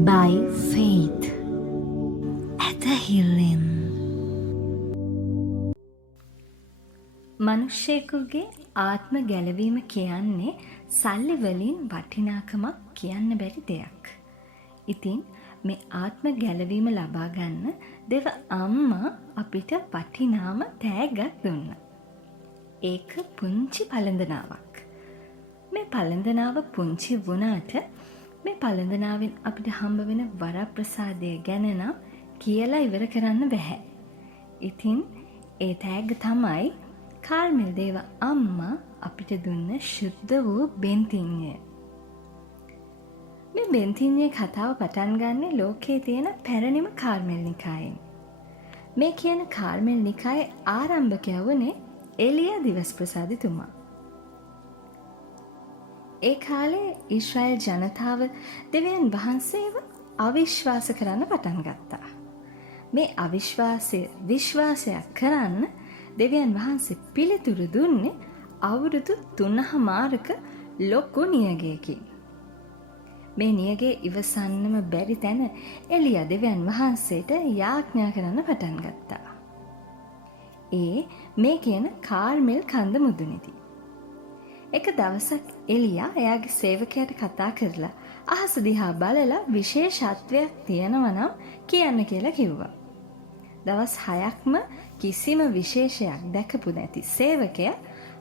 by faith. ඇතහිල්ලෙන් මනුෂ්‍යයෙකුගේ ආත්ම ගැලවීම කියන්නේ සල්ලි වලින් වටිනාකමක් කියන්න බැරි දෙයක්. ඉතින් මේ ආත්ම ගැලවීම ලබා ගන්න දෙව අම්මා අපිට වටිනාම තෑග්ගක් දුන්නා. ඒක පුංචි පළඳනාවක්. මේ පළඳනාව පුංචි වුණාට මේ පළඳනාවෙන් අපිට හම්බ වෙන වරප්‍රසාදය ගැන නම් කියලා ඉවර කරන්න බැහැ. ඉතින් ඒ තෑග්ග තමයි කාර්මෙල් දේව අම්මා අපිට දුන්න ශුද්ධ වූ බෙන්තිඤ්ඤය. මේ බෙන්තිඤ්ඤේ කතාව පටන් ගන්නේ ලෝකයේ තියෙන පැරණිම කාර්මෙල් නිකායෙන්. මේ කියන කාර්මෙල් නිකායේ ආරම්භකයා වුණේ එලියා දිවස්ප්‍රසාදිතුමා. ඒ කාලේ ඊශ්‍රායෙල් ජනතාව දෙවියන් වහන්සේව අවිශ්වාස කරන්න පටන් ගත්තා. මේ අවිශ්වාසය විශ්වාසයක් කරන්න දෙවියන් වහන්සේ පිළිතුරු දුන්නේ අවුරුදු 3මාරක ලොකු නියගයකින්. මේ නියගේ ඉවසන්නම බැරි තැන එලියා දෙවියන් වහන්සේට යාඥා කරන්න පටන් ගත්තා. ඒ මේ කියන කාර්මෙල් කන්ද මුදුනේදී. එක දවසක් එලියා එයාගේ සේවකයාට කතා කරලා අහස දිහා බලලා විශේෂත්වයක් තියෙනවා නම් කියන්න කියලා කිව්වා. දවස් 6ක්ම කිසිම විශේෂයක් දැකපු නැති සේවකයා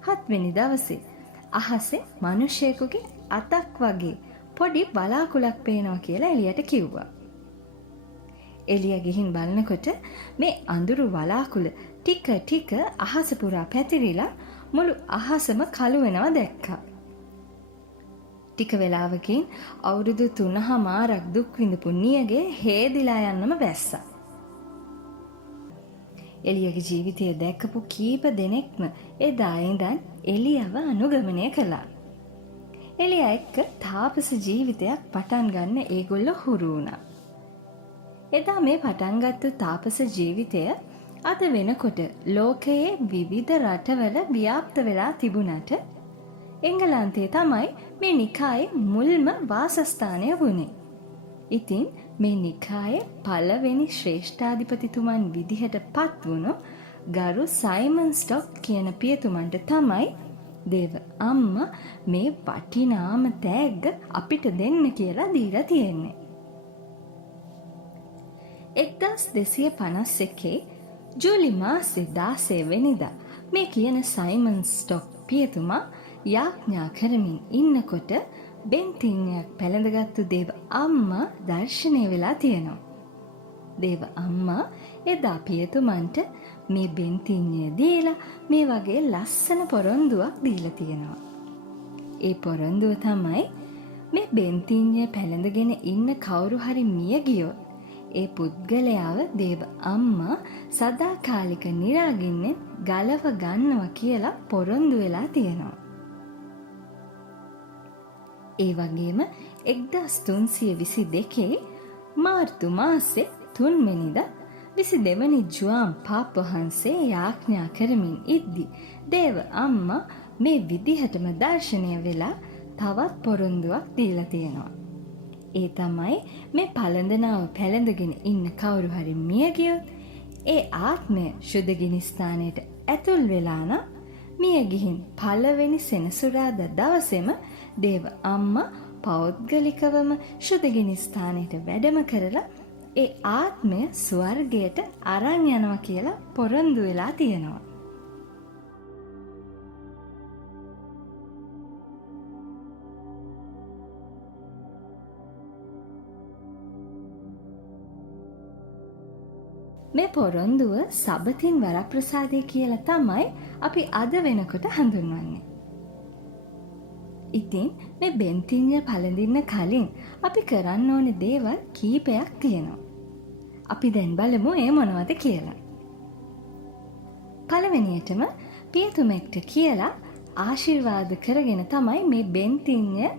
7 වෙනි දවසේ අහසේ මිනිසෙකුගේ අතක් වගේ පොඩි බලාකුලක් පේනවා කියලා එලියට කිව්වා. එලියා ගිහින් බලනකොට මේ අඳුරු වලාකුළ ටික ටික අහස පුරා පැතිරිලා මුළු අහසම කළු වෙනවා දැක්කා. ටික වෙලාවකින් අවුරුදු 3මාරක් දුක් විඳපු නියගේ හේදිලා යන්නම බැස්සා. එලියාගේ ජීවිතය දැකපු කීප දෙනෙක්ම එදා ඉඳන් එලියව අනුගමනය කළා. එලියා එක්ක තාපස ජීවිතයක් පටන් ගන්න ඒගොල්ලෝ හුරු වුණා. එදා මේ පටන්ගත්තු තාපස ජීවිතය අද වෙනකොට ලෝකයේ විවිධ රටවල ව්‍යාප්ත වෙලා තිබුණට එංගලන්තයේ තමයි මේ නිකායේ මුල්ම වාසස්ථානය වුණේ. ඉතින් මේ නිකායේ පළවෙනි ශ්‍රේෂ්ඨාධිපතිතුමන් විදිහට පත් වුණු ගරු සයිමන් ස්ටොක් කියන පියතුමන්ට තමයි දේව අම්මා මේ වටිනාම තෑග්ග අපිට දෙන්න කියලා දීලා තියෙන්නේ. 1251 ජූලි මාසේ 16 වෙනිදා මේ කියන සයිමන් ස්ටොක් පියතුමා යාඥා කරමින් ඉන්නකොට බෙන්තිඤ්ඤයක් පැලඳගත්තු දේව අම්මා දර්ශනය වෙලා තියෙනවා. දේව අම්මා එදා පියතුමන්ට මේ බෙන්තිඤ්ඤය දීලා මේ වගේ ලස්සන පොරොන්දුවක් දීලා තියෙනවා. ඒ පොරොන්දුව තමයි මේ බෙන්තිඤ්ඤය පැලඳගෙන ඉන්න කවුරු හරි මිය ගියොත් ඒ පුද්ගලයාව දේව අම්මා සදාකාලික නිරාගින්නෙන් ගලව ගන්නවා කියලා පොරොන්දු වෙලා තියෙනවා. ඒ වගේම 1322 මාර්තු මාසේ 3 වෙනිදා 22 වෙනි ජුවාම් පාප් වහන්සේ යාඥා කරමින් ඉද්දි දේව අම්මා මේ විදිහටම දර්ශනය වෙලා තවත් පොරොන්දුවක් දීලා තියෙනවා. ඒ තමයි මේ පළඳනාව පැලඳගෙන ඉන්න කවුරු හරි මිය ගියොත් ඒ ආත්මය ශුද්ධගිනි ස්ථානයට ඇතුල් වෙලා නම් මිය ගිහින් පළවෙනි සෙනසුරාදා දවසේම දේව අම්මා පෞද්ගලිකවම ශුද්ධගිනි ස්ථානයට වැඩම කරලා ඒ ආත්මය ස්වර්ගයට අරන් යනවා කියලා පොරොන්දු වෙලා තියෙනවා. මේ පොරොන්දුව සබතින් වරප්‍රසාදය කියලා තමයි අපි අද වෙනකොට හඳුන්වන්නේ. ඉතින් මේ බෙන්තිඤ්ඤය පළඳින්න කලින් අපි කරන්න ඕනේ දේවල් කීපයක් තියෙනවා. අපි දැන් බලමු ඒ මොනවද කියලා. පළවෙනියටම පියතුමෙක්ට කියලා ආශිර්වාද කරගෙන තමයි මේ බෙන්තිඤ්ඤය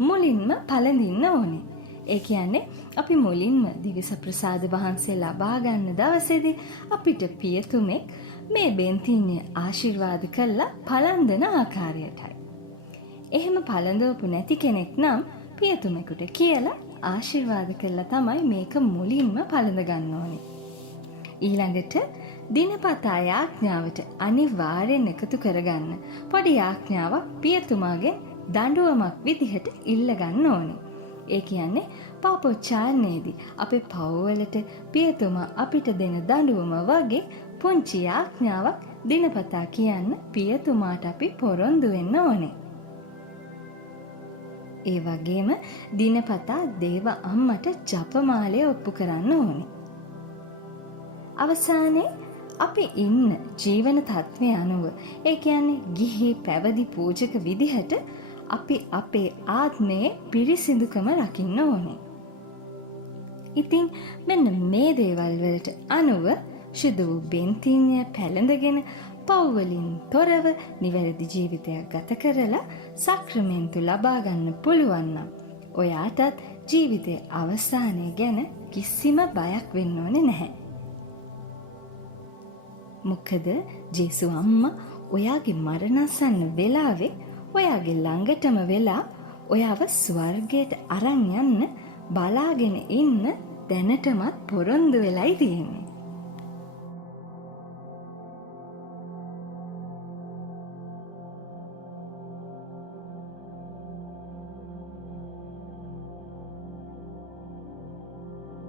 මුලින්ම පළඳින්න ඕනේ. ඒ කියන්නේ අපි මුලින්ම දිව්‍ය ප්‍රසාද වහන්සේ ලබා ගන්න දවසේදී අපිට පියතුමෙක් මේ බෙන්තිඤ්ඤය ආශිර්වාද කළා පළඳන ආකාරයටයි. එහෙම පළඳවපු නැති කෙනෙක් නම් පියතුමෙකුට කියලා ආශිර්වාද කළා තමයි මේක මුලින්ම පළඳ ගන්න ඕනේ. ඊළඟට දිනපතා යාඥාවට අනිවාර්යෙන් එකතු කරගන්න පොඩි යාඥාවක් පියතුමාගෙන් දඬුවමක් විදිහට ඉල්ල ගන්න ඕනේ. ඒ කියන්නේ පාපොච්චාරණයේදී අපේ පව්වලට පියතුමා අපිට දෙන දඬුවම වගේ පුංචි යාඥාවක් දිනපතා කියන්න පියතුමාට අපි පොරොන්දු වෙන්න ඕනේ. ඒ වගේම දිනපතා දේව අම්මට ජපමාලය ඔප්පු කරන්න ඕනේ. අවසානයේ අපි ඉන්න ජීවන තත්ත්වය අනුව ඒ කියන්නේ ගිහි පැවිදි පූජක විදිහට අපි අපේ ආත්මයේ පිරිසිදුකම රකින්න ඕනේ. ඉතින් මෙන්න මේ දේවල් වලට අනුව ශුද්ධ වූ බෙන්තිඤ්ඤය පැළඳගෙන පව්වලින් තොරව නිවැරදි ජීවිතයක් ගත කරලා සක්‍රමෙන්තු ලබා ගන්න පුළුවන් නම් ඔයාටත් ජීවිතයේ අවසානය ගැන කිසිම බයක් වෙන්න ඕනේ නැහැ. මොකද ජේසු අම්මා ඔයාගේ මරණාසන්න වෙලාවේ ඔයාගේ ළඟටම වෙලා ඔයාව ස්වර්ගයට අරන් යන්න බලාගෙන ඉන්න දැනටමත් පොරොන්දු වෙලයි තියෙන්නේ.